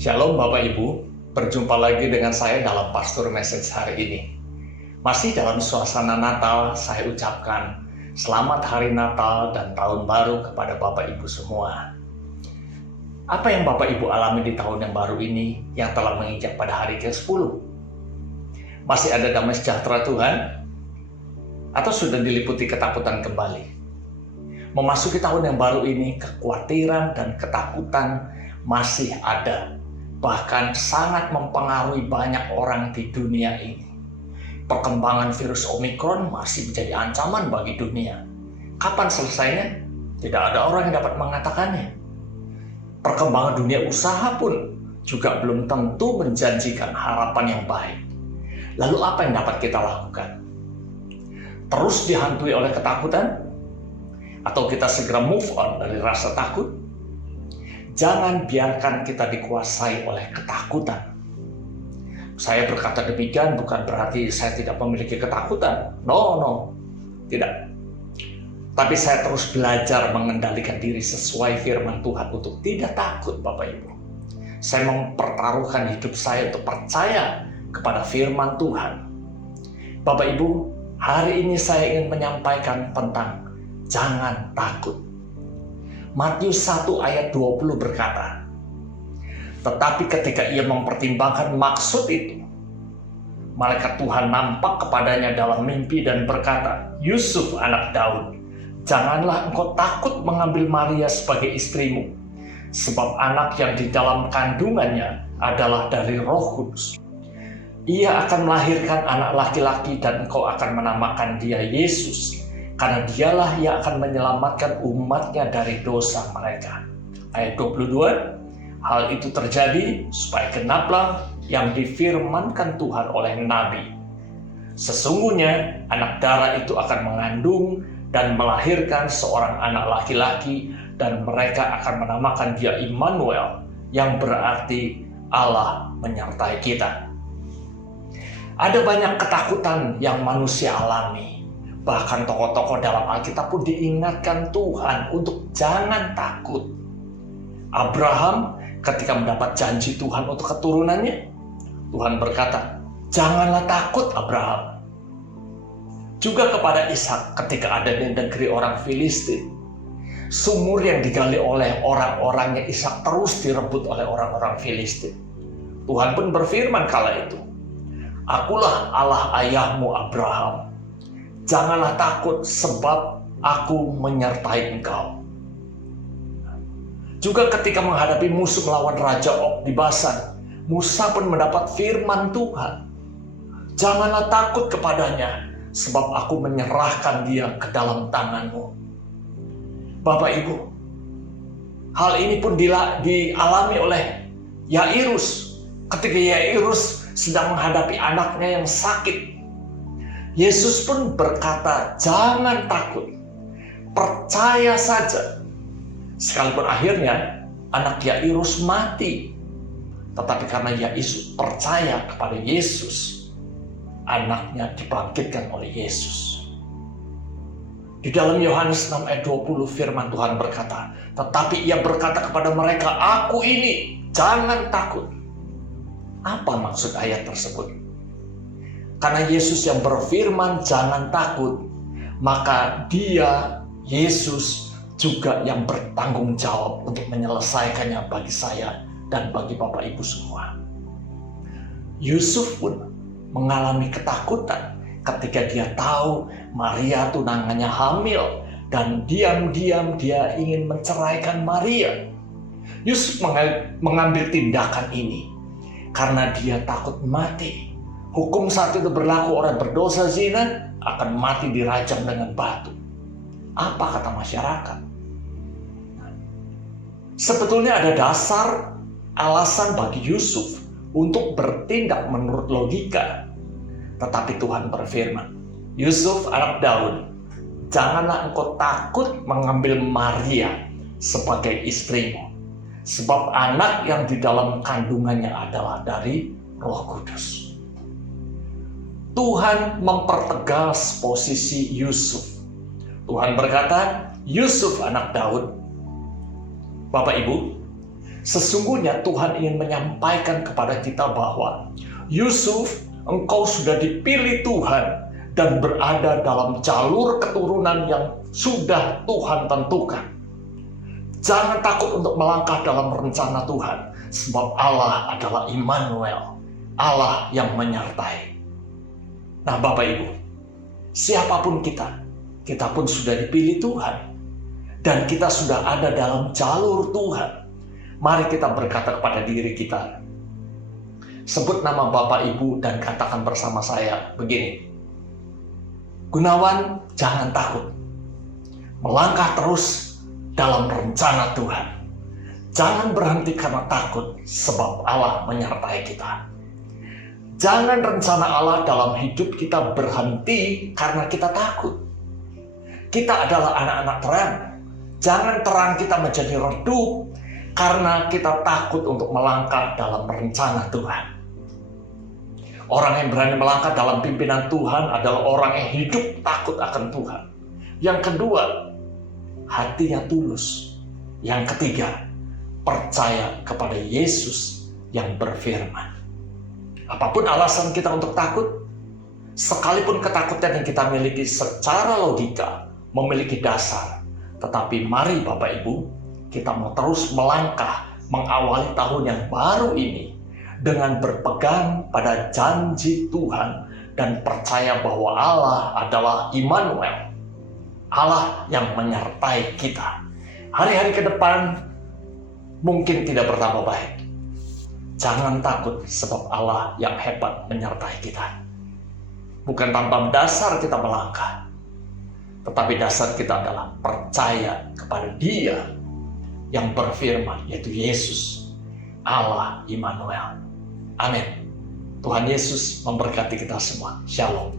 Shalom Bapak Ibu, berjumpa lagi dengan saya dalam Pastor Message hari ini. Masih dalam suasana Natal, saya ucapkan Selamat Hari Natal dan Tahun Baru kepada Bapak Ibu semua. Apa yang Bapak Ibu alami di tahun yang baru ini yang telah menginjak pada hari ke-10? Masih ada damai sejahtera Tuhan? Atau sudah diliputi ketakutan kembali? Memasuki tahun yang baru ini, kekhawatiran dan ketakutan masih ada. Bahkan sangat mempengaruhi banyak orang di dunia ini. Perkembangan virus Omikron masih menjadi ancaman bagi dunia. Kapan selesainya? Tidak ada orang yang dapat mengatakannya. Perkembangan dunia usaha pun juga belum tentu menjanjikan harapan yang baik. Lalu apa yang dapat kita lakukan? Terus dihantui oleh ketakutan? Atau kita segera move on dari rasa takut? Jangan biarkan kita dikuasai oleh ketakutan. Saya berkata demikian bukan berarti saya tidak memiliki ketakutan. No, tidak. Tapi saya terus belajar mengendalikan diri sesuai firman Tuhan untuk tidak takut, Bapak Ibu. Saya mempertaruhkan hidup saya untuk percaya kepada firman Tuhan. Bapak Ibu, hari ini saya ingin menyampaikan tentang jangan takut. Matius 1 ayat 20 berkata, tetapi ketika ia mempertimbangkan maksud itu, malaikat Tuhan nampak kepadanya dalam mimpi dan berkata, Yusuf anak Daud, janganlah engkau takut mengambil Maria sebagai istrimu, sebab anak yang di dalam kandungannya adalah dari Roh Kudus. Ia akan melahirkan anak laki-laki dan engkau akan menamakan dia Yesus, karena dialah yang akan menyelamatkan umatnya dari dosa mereka. Ayat 22, hal itu terjadi supaya genaplah yang difirmankan Tuhan oleh Nabi. Sesungguhnya anak darah itu akan mengandung dan melahirkan seorang anak laki-laki dan mereka akan menamakan dia Immanuel, yang berarti Allah menyertai kita. Ada banyak ketakutan yang manusia alami. Bahkan tokoh-tokoh dalam Alkitab pun diingatkan Tuhan untuk jangan takut. Abraham ketika mendapat janji Tuhan untuk keturunannya, Tuhan berkata, janganlah takut Abraham. Juga kepada Ishak ketika ada di negeri orang Filistin, sumur yang digali oleh orang-orangnya Ishak terus direbut oleh orang-orang Filistin. Tuhan pun berfirman kala itu, akulah Allah ayahmu Abraham. Janganlah takut sebab aku menyertai engkau. Juga ketika menghadapi musuh melawan Raja Og di Basan, Musa pun mendapat firman Tuhan. Janganlah takut kepadanya sebab aku menyerahkan dia ke dalam tanganmu. Bapak Ibu, hal ini pun dialami oleh Yairus ketika Yairus sedang menghadapi anaknya yang sakit. Yesus pun berkata, jangan takut, percaya saja. Sekalipun akhirnya anak Yairus mati, tetapi karena Yairus percaya kepada Yesus, anaknya dibangkitkan oleh Yesus. Di dalam Yohanes 6 ayat 20 firman Tuhan berkata, tetapi ia berkata kepada mereka, aku ini, jangan takut. Apa maksud ayat tersebut? Karena Yesus yang berfirman jangan takut, maka dia, Yesus, juga yang bertanggung jawab untuk menyelesaikannya bagi saya dan bagi Bapak Ibu semua. Yusuf pun mengalami ketakutan ketika dia tahu Maria tunangannya hamil dan diam-diam dia ingin menceraikan Maria. Yusuf mengambil tindakan ini karena dia takut mati. Hukum saat itu berlaku, orang berdosa zina akan mati dirajam dengan batu. Apa kata masyarakat? Sebetulnya ada dasar alasan bagi Yusuf untuk bertindak menurut logika. Tetapi Tuhan berfirman, Yusuf anak Daud, janganlah engkau takut mengambil Maria sebagai istrimu, sebab anak yang di dalam kandungannya adalah dari Roh Kudus. Tuhan mempertegas posisi Yusuf. Tuhan berkata, Yusuf anak Daud. Bapak Ibu, Sesungguhnya Tuhan ingin menyampaikan kepada kita bahwa Yusuf, engkau sudah dipilih Tuhan dan berada dalam jalur keturunan yang sudah Tuhan tentukan. Jangan takut untuk melangkah dalam rencana Tuhan, sebab Allah adalah Immanuel, Allah yang menyertai. Nah, Bapak Ibu, siapapun kita pun sudah dipilih Tuhan, dan kita sudah ada dalam jalur Tuhan. Mari kita berkata kepada diri kita, sebut nama Bapak Ibu dan katakan bersama saya begini, Gunawan, jangan takut. Melangkah terus dalam rencana Tuhan. Jangan berhenti karena takut, sebab Allah menyertai kita. Jangan rencana Allah dalam hidup kita berhenti karena kita takut. Kita adalah anak-anak terang. Jangan terang kita menjadi redup karena kita takut untuk melangkah dalam rencana Tuhan. Orang yang berani melangkah dalam pimpinan Tuhan adalah orang yang hidup takut akan Tuhan. Yang kedua, hatinya tulus. Yang ketiga, percaya kepada Yesus yang berfirman. Apapun alasan kita untuk takut, sekalipun ketakutan yang kita miliki secara logika memiliki dasar, tetapi mari Bapak Ibu, kita mau terus melangkah mengawali tahun yang baru ini dengan berpegang pada janji Tuhan dan percaya bahwa Allah adalah Immanuel, Allah yang menyertai kita. Hari-hari ke depan mungkin tidak bertambah baik. Jangan takut, sebab Allah yang hebat menyertai kita. Bukan tanpa dasar kita melangkah, tetapi dasar kita adalah percaya kepada Dia yang berfirman, yaitu Yesus, Allah Immanuel. Amin. Tuhan Yesus memberkati kita semua. Shalom.